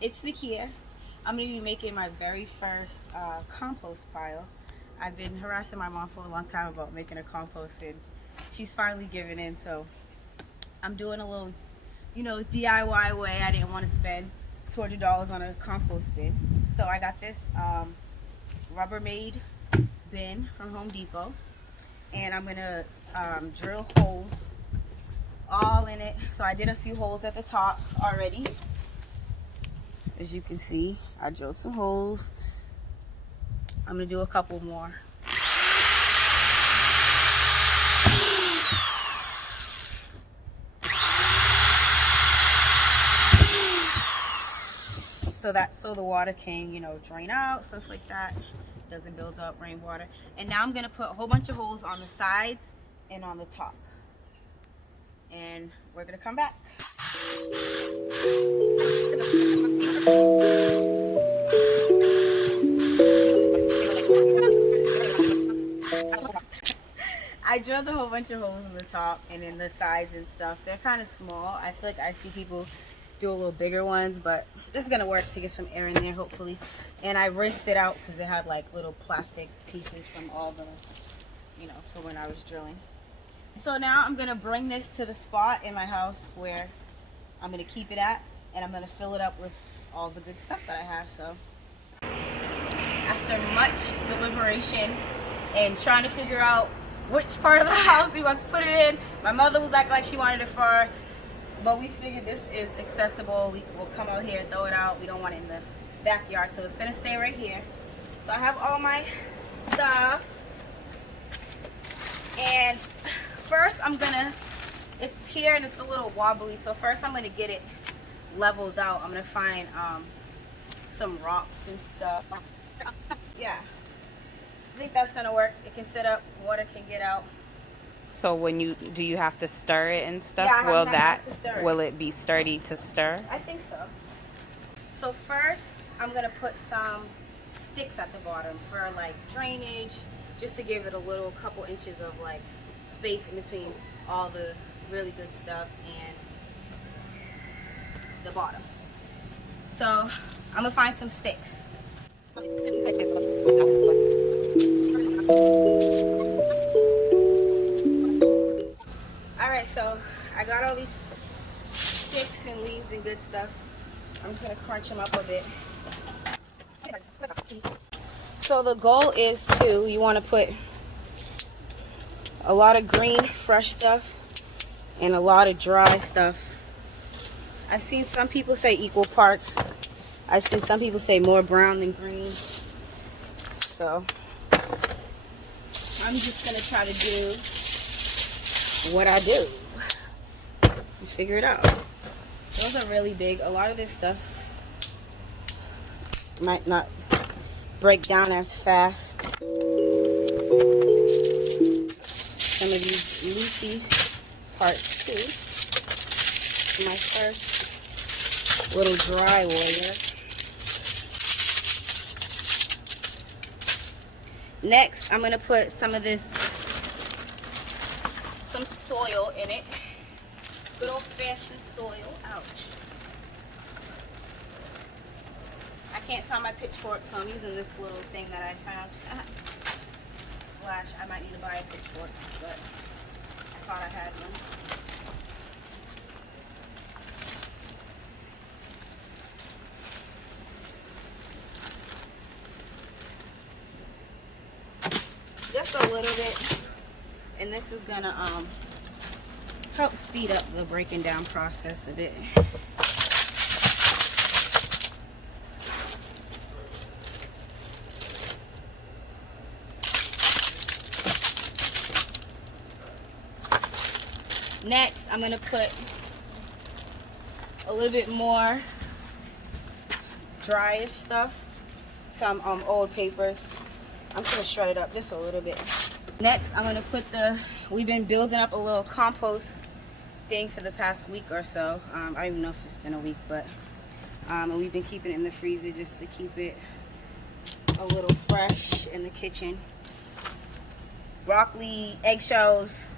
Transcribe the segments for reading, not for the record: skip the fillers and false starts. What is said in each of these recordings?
It's Nakia. I'm going to be making my very first compost pile. I've been harassing my mom for a long time about making a compost, and she's finally given in. So I'm doing a little, DIY way. I didn't want to spend $200 on a compost bin. So I got this Rubbermaid bin from Home Depot, and I'm going to drill holes all in it. So I did a few holes at the top already. As you can see, I drilled some holes. I'm gonna do a couple more. So the water can, drain out, stuff like that. Doesn't build up rainwater. And now I'm gonna put a whole bunch of holes on the sides and on the top. And we're gonna come back. I drilled a whole bunch of holes in the top and in the sides and stuff. They're kind of small. I feel like I see people do a little bigger ones, but this is gonna work to get some air in there, hopefully. And I rinsed it out because it had like little plastic pieces from all the, for when I was drilling. So now I'm gonna bring this to the spot in my house where I'm gonna keep it at, and I'm gonna fill it up with all the good stuff that I have. So after much deliberation and trying to figure out which part of the house we want to put it in, my mother was acting like she wanted it far, but we figured this is accessible. We'll come out here and throw it out. We don't want it in the backyard, so it's gonna stay right here. So I have all my stuff, and first it's here and it's a little wobbly, so first I'm gonna get it leveled out. I'm gonna find some rocks and stuff. Yeah, I think that's gonna work. It can sit up, water can get out. So when do you have to stir it and stuff? Yeah, will it be sturdy to stir? I think so. So first I'm gonna put some sticks at the bottom for like drainage, just to give it a little couple inches of like space in between all the really good stuff and the bottom. So I'm gonna find some sticks. Alright, so I got all these sticks and leaves and good stuff. I'm just gonna crunch them up a bit. So the goal is you want to put a lot of green, fresh stuff and a lot of dry stuff. I've seen some people say equal parts. I've seen some people say more brown than green. So I'm just gonna try to do what I do and figure it out. Those are really big. A lot of this stuff might not break down as fast. Some of these leafy parts too. My first little dry warrior. Next, I'm gonna put some soil in it. Good old-fashioned soil. Ouch. I can't find my pitchfork, so I'm using this little thing that I found. I might need to buy a pitchfork, but I thought I had one. Just a little bit, and this is gonna help speed up the breaking down process a bit. Next, I'm gonna put a little bit more dryish stuff, some old papers. I'm just gonna shred it up just a little bit. Next, I'm gonna put we've been building up a little compost thing for the past week or so. I don't even know if it's been a week, but and we've been keeping it in the freezer just to keep it a little fresh in the kitchen. Broccoli, eggshells,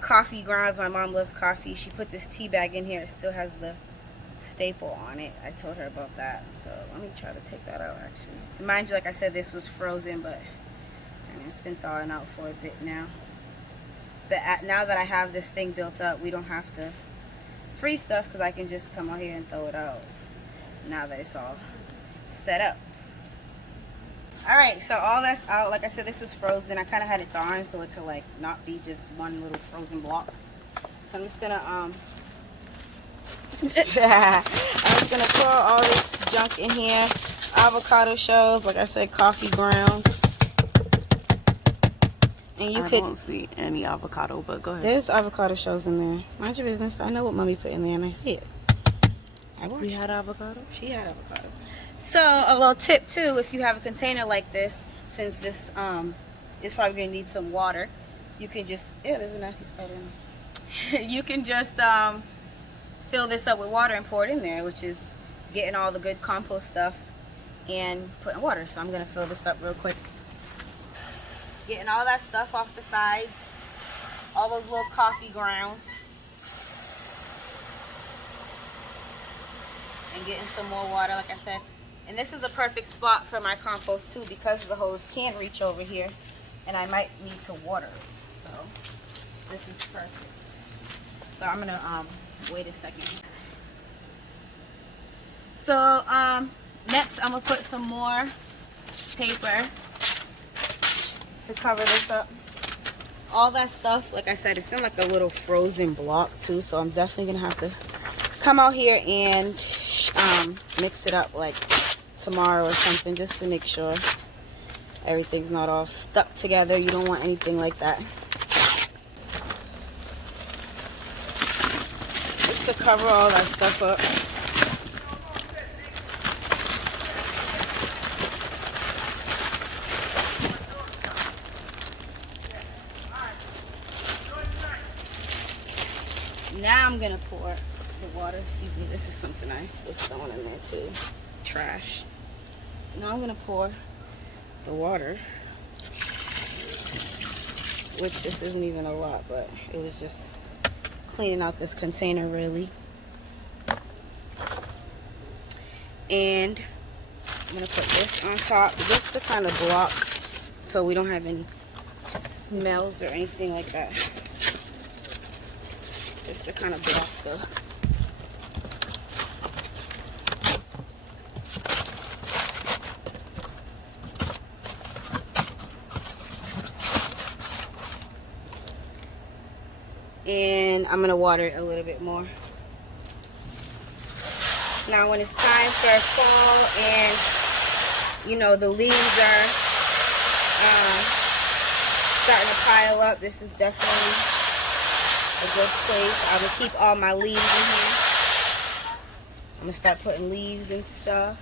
coffee grounds. My mom loves coffee. She put this tea bag in here. It still has the staple on it. I told her about that. So let me try to take that out actually. And mind you, like I said, this was frozen, but I mean, it's been thawing out for a bit now. But now that I have this thing built up, we don't have to freeze stuff because I can just come out here and throw it out now that it's all set up. Alright, so all that's out. Like I said, this was frozen. I kind of had it thawing so it could like not be just one little frozen block. So I'm just gonna I'm just gonna pour all this junk in here. Avocado shells, like I said, coffee grounds. And you don't see any avocado, but go ahead. There's avocado shells in there. Mind your business. I know what mommy put in there and I see it. We had avocado? She had avocado. So a little tip too, if you have a container like this, since this is probably gonna need some water, you can just there's a nasty spider in there. You can just fill this up with water and pour it in there, which is getting all the good compost stuff and putting water. So I'm gonna fill this up real quick. Getting all that stuff off the sides, all those little coffee grounds, and getting some more water, like I said. And this is a perfect spot for my compost too, because the hose can't reach over here and I might need to water it. So this is perfect. So I'm gonna wait a second. So next I'm gonna put some more paper to cover this up. All that stuff, like I said, it's in like a little frozen block too, so I'm definitely gonna have to come out here and mix it up like tomorrow or something, just to make sure everything's not all stuck together. You don't want anything like that. Just to cover all that stuff up. Now I'm gonna pour the water. Excuse me, this is something I was throwing in there too. Trash. Now I'm gonna pour the water, which this isn't even a lot, but it was just cleaning out this container really. And I'm gonna put this on top just to kind of block so we don't have any smells or anything like that. Just to kind of block the and I'm gonna water it a little bit more. Now when it's time for fall and you know the leaves are starting to pile up, this is definitely a good place. I will keep all my leaves in here. I'm gonna start putting leaves and stuff.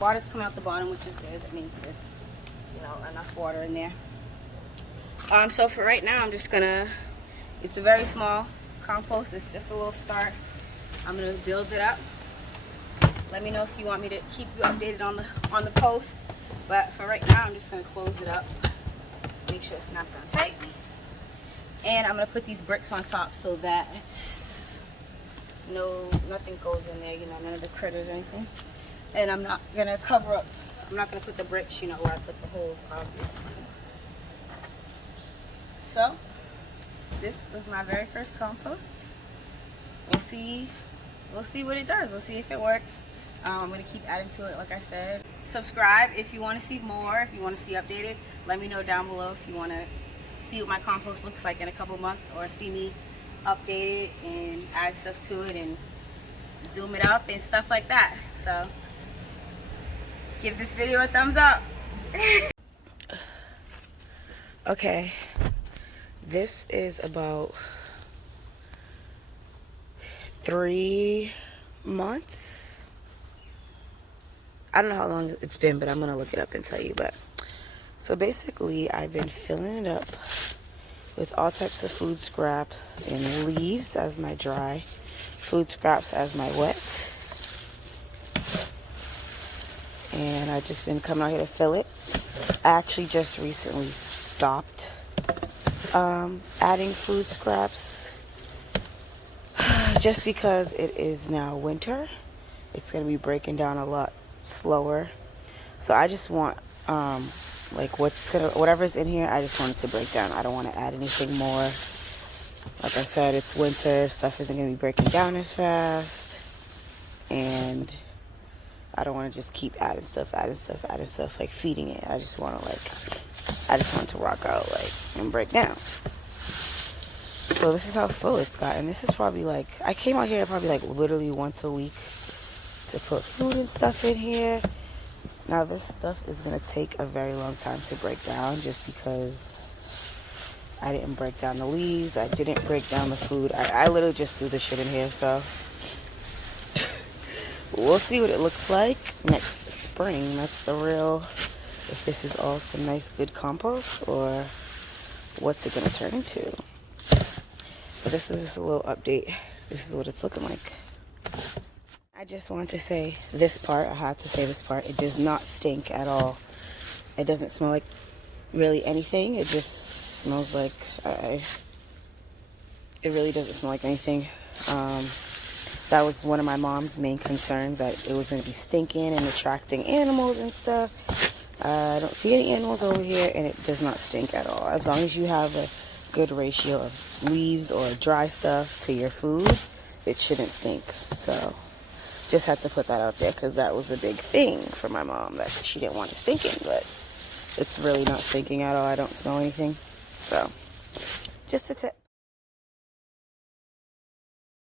Water's coming out the bottom, which is good. That means there's, you know, enough water in there. So for right now, I'm just gonna. It's a very small compost. It's just a little start. I'm gonna build it up. Let me know if you want me to keep you updated on the post. But for right now, I'm just gonna close it up. Make sure it's snapped on tight. And I'm gonna put these bricks on top so that it's nothing goes in there, you know, none of the critters or anything. And I'm not gonna cover up. I'm not gonna put the bricks, you know, where I put the holes, obviously. So this was my very first compost. We'll see what it does. We'll see if it works. I'm gonna keep adding to it, like I said. Subscribe if you want to see more, if you want to see updated. Let me know down below if you want to see what my compost looks like in a couple months, or see me update it and add stuff to it and zoom it up and stuff like that. So give this video a thumbs up. Okay, this is about 3 months. I don't know how long it's been, but I'm gonna look it up and tell you. But so basically, I've been filling it up with all types of food scraps and leaves as my dry, food scraps as my wet. And I've just been coming out here to fill it. I actually just recently stopped adding food scraps just because it is now winter. It's going to be breaking down a lot slower. So I just want, like whatever's in here, I just want it to break down. I don't want to add anything more. Like I said, it's winter. Stuff isn't going to be breaking down as fast. And I don't want to just keep adding stuff, like feeding it. I just want it to rock out, like, and break down. So this is how full it's gotten. This is probably like, I came out here probably like literally once a week to put food and stuff in here. Now this stuff is going to take a very long time to break down just because I didn't break down the leaves. I didn't break down the food. I literally just threw the shit in here, so we'll see what it looks like next spring. That's the real, if this is all some nice good compost or what's it going to turn into. But this is just a little update. This is what it's looking like. I just want to say this part. I had to say this part. It does not stink at all. It doesn't smell like really anything. It just smells like, it really doesn't smell like anything. That was one of my mom's main concerns, that it was going to be stinking and attracting animals and stuff. I don't see any animals over here, and it does not stink at all. As long as you have a good ratio of leaves or dry stuff to your food, it shouldn't stink. So just had to put that out there because that was a big thing for my mom, that she didn't want it stinking, but it's really not stinking at all. I don't smell anything. So just a tip.